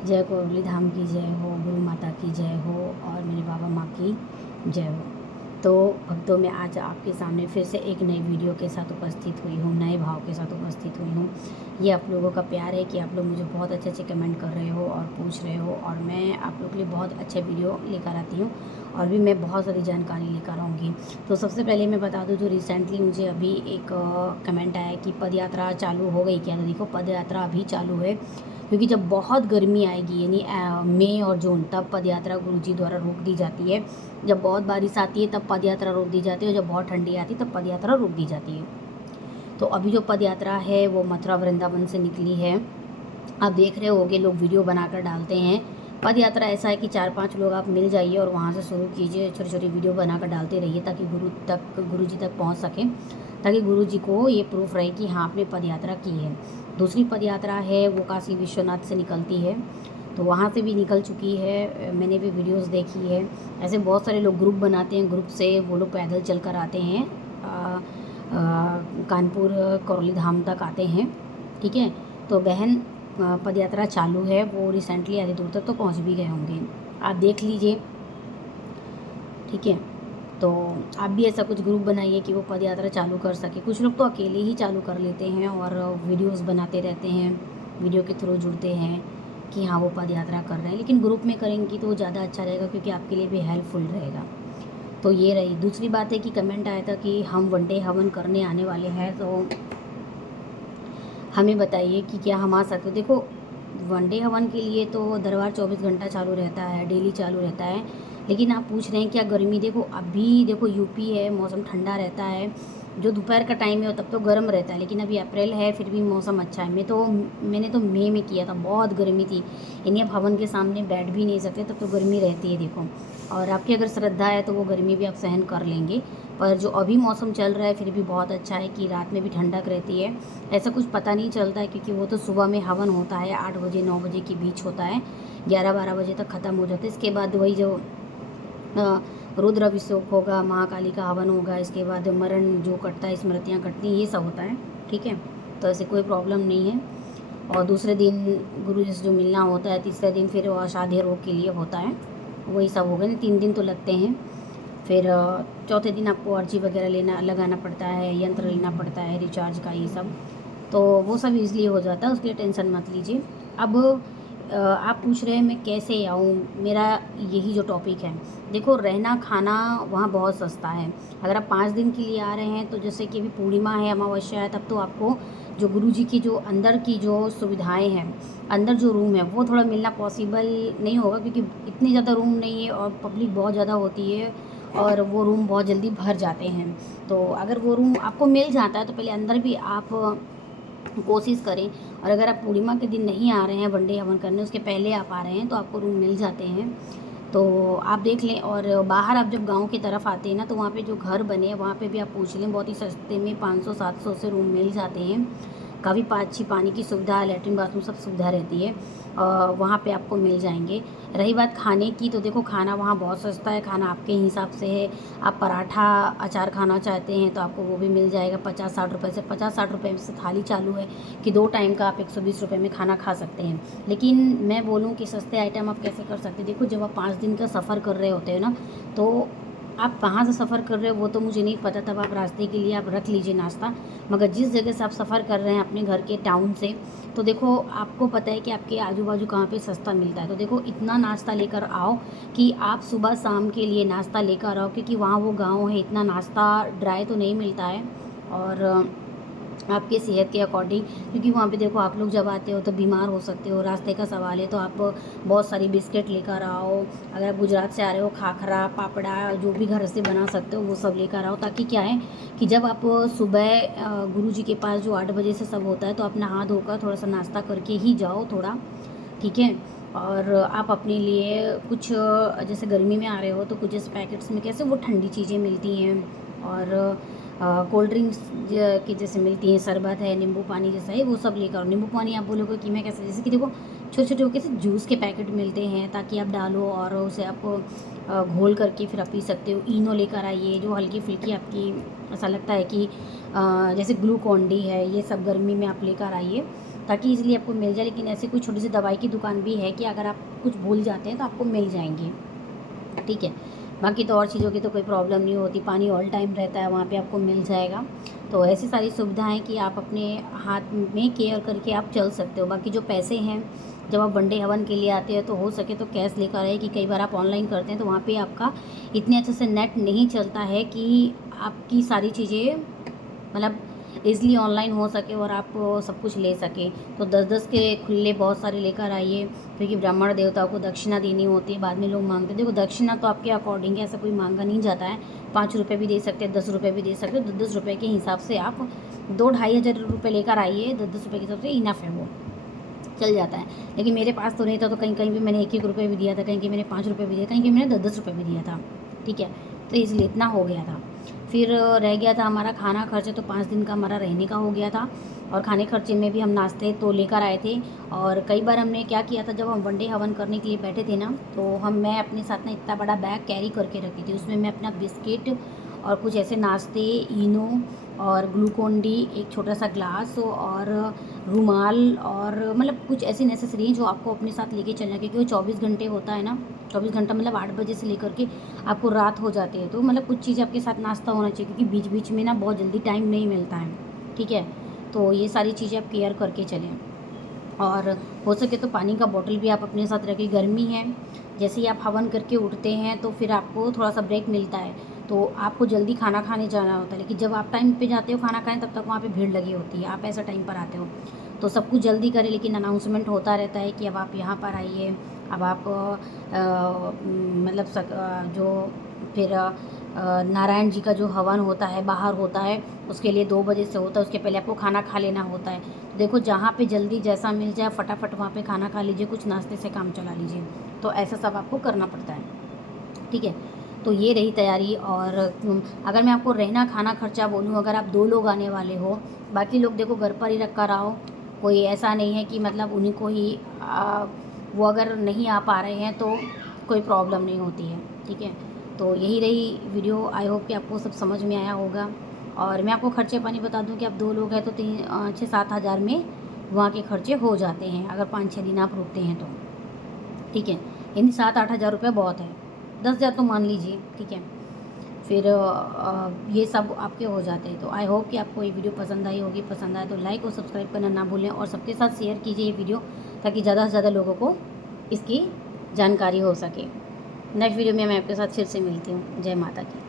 जय कोरोली धाम की जय हो, गुरु माता की जय हो और मेरे बाबा माँ की जय हो। तो भक्तों, मैं आज आपके सामने फिर से एक नई वीडियो के साथ उपस्थित हुई हूँ, नए भाव के साथ उपस्थित हुई हूँ। ये आप लोगों का प्यार है कि आप लोग मुझे बहुत अच्छे अच्छे कमेंट कर रहे हो और पूछ रहे हो, और मैं आप लोग के लिए बहुत अच्छे वीडियो लेकर आती हूँ और भी मैं बहुत सारी जानकारी लेकर आऊँगी। तो सबसे पहले मैं बता दूँ, जो रिसेंटली मुझे अभी एक कमेंट आया कि पद यात्रा चालू हो गई क्या। तो देखो, पद यात्रा अभी चालू है, क्योंकि जब बहुत गर्मी आएगी यानी मई और जून, तब पदयात्रा गुरुजी द्वारा रोक दी जाती है। जब बहुत बारिश आती है तब पदयात्रा रोक दी जाती है, और जब बहुत ठंडी आती है तब पदयात्रा रोक दी जाती है। तो अभी जो पदयात्रा है वो मथुरा वृंदावन से निकली है। आप देख रहे होगे, लोग वीडियो बनाकर डालते हैं। पद यात्रा ऐसा है कि 4-5 लोग आप मिल जाइए और वहाँ से शुरू कीजिए, छोटी छोटी वीडियो बनाकर डालते रहिए, ताकि गुरु जी तक पहुँच सकें, ताकि गुरु जी को ये प्रूफ रहे कि हाँ, आपने पद यात्रा की है। दूसरी पद यात्रा है वो काशी विश्वनाथ से निकलती है, तो वहाँ से भी निकल चुकी है, मैंने भी वीडियोस देखी है। ऐसे बहुत सारे लोग ग्रुप बनाते हैं, ग्रुप से वो लोग पैदल चल कर आते हैं, कानपुर करौली धाम तक आते हैं। ठीक है, तो बहन पदयात्रा चालू है, वो रिसेंटली आधी दूर तक तो पहुंच भी गए होंगे, आप देख लीजिए। ठीक है, तो आप भी ऐसा कुछ ग्रुप बनाइए कि वो पदयात्रा चालू कर सके। कुछ लोग तो अकेले ही चालू कर लेते हैं और वीडियोस बनाते रहते हैं, वीडियो के थ्रू जुड़ते हैं कि हाँ, वो पदयात्रा कर रहे हैं, लेकिन ग्रुप में करेंगी तो ज़्यादा अच्छा रहेगा, क्योंकि आपके लिए भी हेल्पफुल रहेगा। तो ये रही। दूसरी बात है कि कमेंट आया था कि हम वन डे हवन करने आने वाले हैं, तो हमें बताइए कि क्या हम आ सकते हो। देखो, वन डे हवन के लिए तो दरबार 24 घंटा चालू रहता है, डेली चालू रहता है। लेकिन आप पूछ रहे हैं क्या गर्मी, देखो अभी देखो यूपी है, मौसम ठंडा रहता है, जो दोपहर का टाइम है तब तो गर्म रहता है, लेकिन अभी अप्रैल है फिर भी मौसम अच्छा है। मैंने तो मई में किया था, बहुत गर्मी थी, यानी आप हवन के सामने बैठ भी नहीं सकते, तब तो गर्मी रहती है देखो। और आपकी अगर श्रद्धा है तो वो गर्मी भी आप सहन कर लेंगे। पर जो अभी मौसम चल रहा है फिर भी बहुत अच्छा है कि रात में भी ठंडक रहती है, ऐसा कुछ पता नहीं चलता है, क्योंकि वो तो सुबह में हवन होता है, 8 बजे 9 बजे के बीच होता है, 11-12 बजे तक ख़त्म हो जाता है। इसके बाद वही जो रुद्र अभिषेक होगा, महाकाली का हवन होगा, इसके बाद मरण जो कटता है, स्मृतियाँ कटती हैं, ये सब होता है। ठीक है, तो ऐसे कोई प्रॉब्लम नहीं है। और दूसरे दिन गुरु जी से जो मिलना होता है, तीसरे दिन फिर अषाढ़ी रोग के लिए होता है, वही सब हो गए, 3 दिन तो लगते हैं। फिर चौथे दिन आपको अर्जी वगैरह लगाना पड़ता है, यंत्र लेना पड़ता है, रिचार्ज का ये सब, तो वो सब ईज़िली हो जाता है, उसके लिए टेंशन मत लीजिए। अब आप पूछ रहे हैं मैं कैसे आऊँ, मेरा यही जो टॉपिक है। देखो, रहना खाना वहाँ बहुत सस्ता है। अगर आप 5 दिन के लिए आ रहे हैं, तो जैसे कि अभी पूर्णिमा है, अमावस्या है, तब तो आपको जो गुरु जी की जो अंदर की जो सुविधाएं हैं, अंदर जो रूम है, वो थोड़ा मिलना पॉसिबल नहीं होगा, क्योंकि इतनी ज़्यादा रूम नहीं है और पब्लिक बहुत ज़्यादा होती है, और वो रूम बहुत जल्दी भर जाते हैं। तो अगर वो रूम आपको मिल जाता है तो पहले अंदर भी आप कोशिश करें। और अगर आप पूर्णिमा के दिन नहीं आ रहे हैं वनडे हवन करने, उसके पहले आप आ रहे हैं, तो आपको रूम मिल जाते हैं, तो आप देख लें। और बाहर आप जब गांव की तरफ आते हैं ना, तो वहाँ पे जो घर बने हैं वहाँ पे भी आप पूछ लें, बहुत ही सस्ते में 500-700 से रूम मिल जाते हैं। काफ़ी अच्छी पानी की सुविधा, लैट्रिन बाथरूम सब सुविधा रहती है, वहाँ पे आपको मिल जाएंगे। रही बात खाने की, तो देखो खाना वहाँ बहुत सस्ता है, खाना आपके हिसाब से है। आप पराठा अचार खाना चाहते हैं तो आपको वो भी मिल जाएगा 50-60 रुपये से। 50-60 रुपये से थाली चालू है कि 2 टाइम का आप 120 रुपये में खाना खा सकते हैं। लेकिन मैं बोलूँ कि सस्ते आइटम आप कैसे कर सकते हैं। देखो, जब आप 5 दिन का सफ़र कर रहे होते हो ना, तो आप कहाँ से सफ़र कर रहे हो वो तो मुझे नहीं पता, तब आप रास्ते के लिए आप रख लीजिए नाश्ता। मगर जिस जगह से आप सफ़र कर रहे हैं अपने घर के टाउन से, तो देखो आपको पता है कि आपके आजू बाजू कहाँ पे सस्ता मिलता है। तो देखो, इतना नाश्ता लेकर आओ कि आप सुबह शाम के लिए नाश्ता लेकर आओ, क्योंकि वहाँ वो गाँव है, इतना नाश्ता ड्राई तो नहीं मिलता है। और आपके सेहत के अकॉर्डिंग, क्योंकि वहाँ पे देखो आप लोग जब आते हो तो बीमार हो सकते हो, रास्ते का सवाल है, तो आप बहुत सारी बिस्किट लेकर आओ। अगर आप गुजरात से आ रहे हो, खाखरा पापड़ा जो भी घर से बना सकते हो वो सब लेकर आओ, ताकि क्या है कि जब आप सुबह गुरु जी के पास जो 8 बजे से सब होता है, तो आप नहा धोकर थोड़ा सा नाश्ता करके ही जाओ थोड़ा। ठीक है, और आप अपने लिए कुछ जैसे गर्मी में आ रहे हो तो कुछ जैसे पैकेट्स में कैसे वो ठंडी चीज़ें मिलती हैं, और कोल्ड ड्रिंक्स की जैसे मिलती हैं, शरबत है, नींबू पानी जैसा है, वो सब लेकर आओ। नींबू पानी आप बोलोगे कि मैं कैसे, जैसे कि देखो छोटे छोटे होकर से जूस के पैकेट मिलते हैं, ताकि आप डालो और उसे आप घोल करके फिर आप पी सकते हो। इनो लेकर आइए, जो हल्की फुल्की आपकी ऐसा लगता है कि जैसे ग्लूकॉन डी है, ये सब गर्मी में आप लेकर आइए, ताकि ईज़िली आपको मिल जाए। लेकिन ऐसी कोई छोटी सी दवाई की दुकान भी है कि अगर आप कुछ भूल जाते हैं तो आपको मिल जाएंगे, ठीक है। बाकी तो और चीज़ों की तो कोई प्रॉब्लम नहीं होती, पानी ऑल टाइम रहता है वहाँ पे, आपको मिल जाएगा। तो ऐसी सारी सुविधाएं कि आप अपने हाथ में केयर करके आप चल सकते हो। बाकी जो पैसे हैं, जब आप वनडे हवन के लिए आते हैं तो हो सके तो कैश लेकर आए, कि कई बार आप ऑनलाइन करते हैं तो वहाँ पे आपका इतने अच्छे से नेट नहीं चलता है कि आपकी सारी चीज़ें मतलब ईज़िली ऑनलाइन हो सके और आप सब कुछ ले सकें। तो 10-10 के खुले बहुत सारे लेकर आइए, क्योंकि ब्राह्मण देवताओं को दक्षिणा देनी होती है, बाद में लोग मांगते हैं। देखो दक्षिणा तो आपके अकॉर्डिंग है, ऐसा कोई मांगा नहीं जाता है। 5 रुपये भी दे सकते हैं, 10 रुपये भी दे सकते हो। 10-10 रुपये के हिसाब से आप 2-2.5 हज़ार रुपये लेकर आइए, 10-10 रुपये के हिसाब से इनफ है, वो चल जाता है। लेकिन मेरे पास तो नहीं था, तो कहीं कहीं भी मैंने 1-1 रुपये भी दिया था, कहीं कहीं मैंने 5 रुपये भी दिया, कहीं कहीं मैंने 10-10 रुपये भी दिया था, ठीक है। तो इसलिए इतना हो गया था। फिर रह गया था हमारा खाना खर्चा, तो 5 दिन का हमारा रहने का हो गया था। और खाने खर्चे में भी हम नाश्ते तो लेकर आए थे। और कई बार हमने क्या किया था, जब हम वनडे हवन करने के लिए बैठे थे ना, तो मैं अपने साथ ना इतना बड़ा बैग कैरी करके रखी थी। उसमें मैं अपना बिस्किट और कुछ ऐसे नाश्ते, इनो और ग्लूकोन डी, एक छोटा सा ग्लास और रुमाल, और मतलब कुछ ऐसी नेसेसरी हैं जो आपको अपने साथ लेके चलना, क्योंकि वो 24 घंटे होता है ना। 24 घंटा मतलब 8 बजे से लेकर के आपको रात हो जाती है। तो मतलब कुछ चीज़ आपके साथ नाश्ता होना चाहिए, क्योंकि बीच बीच में ना बहुत जल्दी टाइम नहीं मिलता है, ठीक है। तो ये सारी चीज़ें आप केयर करके चलें। और हो सके तो पानी का बॉटल भी आप अपने साथ रखें। गर्मी है, जैसे ही आप हवन करके उठते हैं तो फिर आपको थोड़ा सा ब्रेक मिलता है, तो आपको जल्दी खाना खाने जाना होता है। लेकिन जब आप टाइम पे जाते हो खाना खाने, तब तक वहाँ पे भीड़ लगी होती है, आप ऐसा टाइम पर आते हो, तो सब कुछ जल्दी करें। लेकिन अनाउंसमेंट होता रहता है कि अब आप यहाँ पर आइए, अब आप मतलब जो फिर नारायण जी का जो हवन होता है बाहर होता है, उसके लिए 2 बजे से होता है, उसके पहले आपको खाना खा लेना होता है। तो देखो जहाँ पे जल्दी जैसा मिल जाए फटाफट वहाँ पे खाना खा लीजिए, कुछ नाश्ते से काम चला लीजिए। तो ऐसा सब आपको करना पड़ता है, ठीक है। तो ये रही तैयारी। और अगर मैं आपको रहना खाना खर्चा बोलूँ, अगर आप 2 लोग आने वाले हो, बाकी लोग देखो घर पर ही रख कर आओ, कोई ऐसा नहीं है कि मतलब उन्हीं को ही वो अगर नहीं आ पा रहे हैं तो कोई प्रॉब्लम नहीं होती है, ठीक है। तो यही रही वीडियो, आई होप कि आपको सब समझ में आया होगा। और मैं आपको खर्चे पानी बता दूं कि आप 2 लोग हैं तो 6-7 हज़ार में वहाँ के खर्चे हो जाते हैं, अगर 5-6 दिन आप रुकते हैं तो, ठीक है। यानी 7-8 हज़ार रुपये बहुत है, 10 हज़ार तो मान लीजिए, ठीक है। फिर ये सब आपके हो जाते हैं। तो आई होप कि आपको ये वीडियो पसंद आई होगी। पसंद आए तो लाइक और सब्सक्राइब करना ना भूलें, और सबके साथ शेयर कीजिए ये वीडियो, ताकि ज़्यादा से ज़्यादा लोगों को इसकी जानकारी हो सके। नेक्स्ट वीडियो में मैं आपके साथ फिर से मिलती हूँ। जय माता की।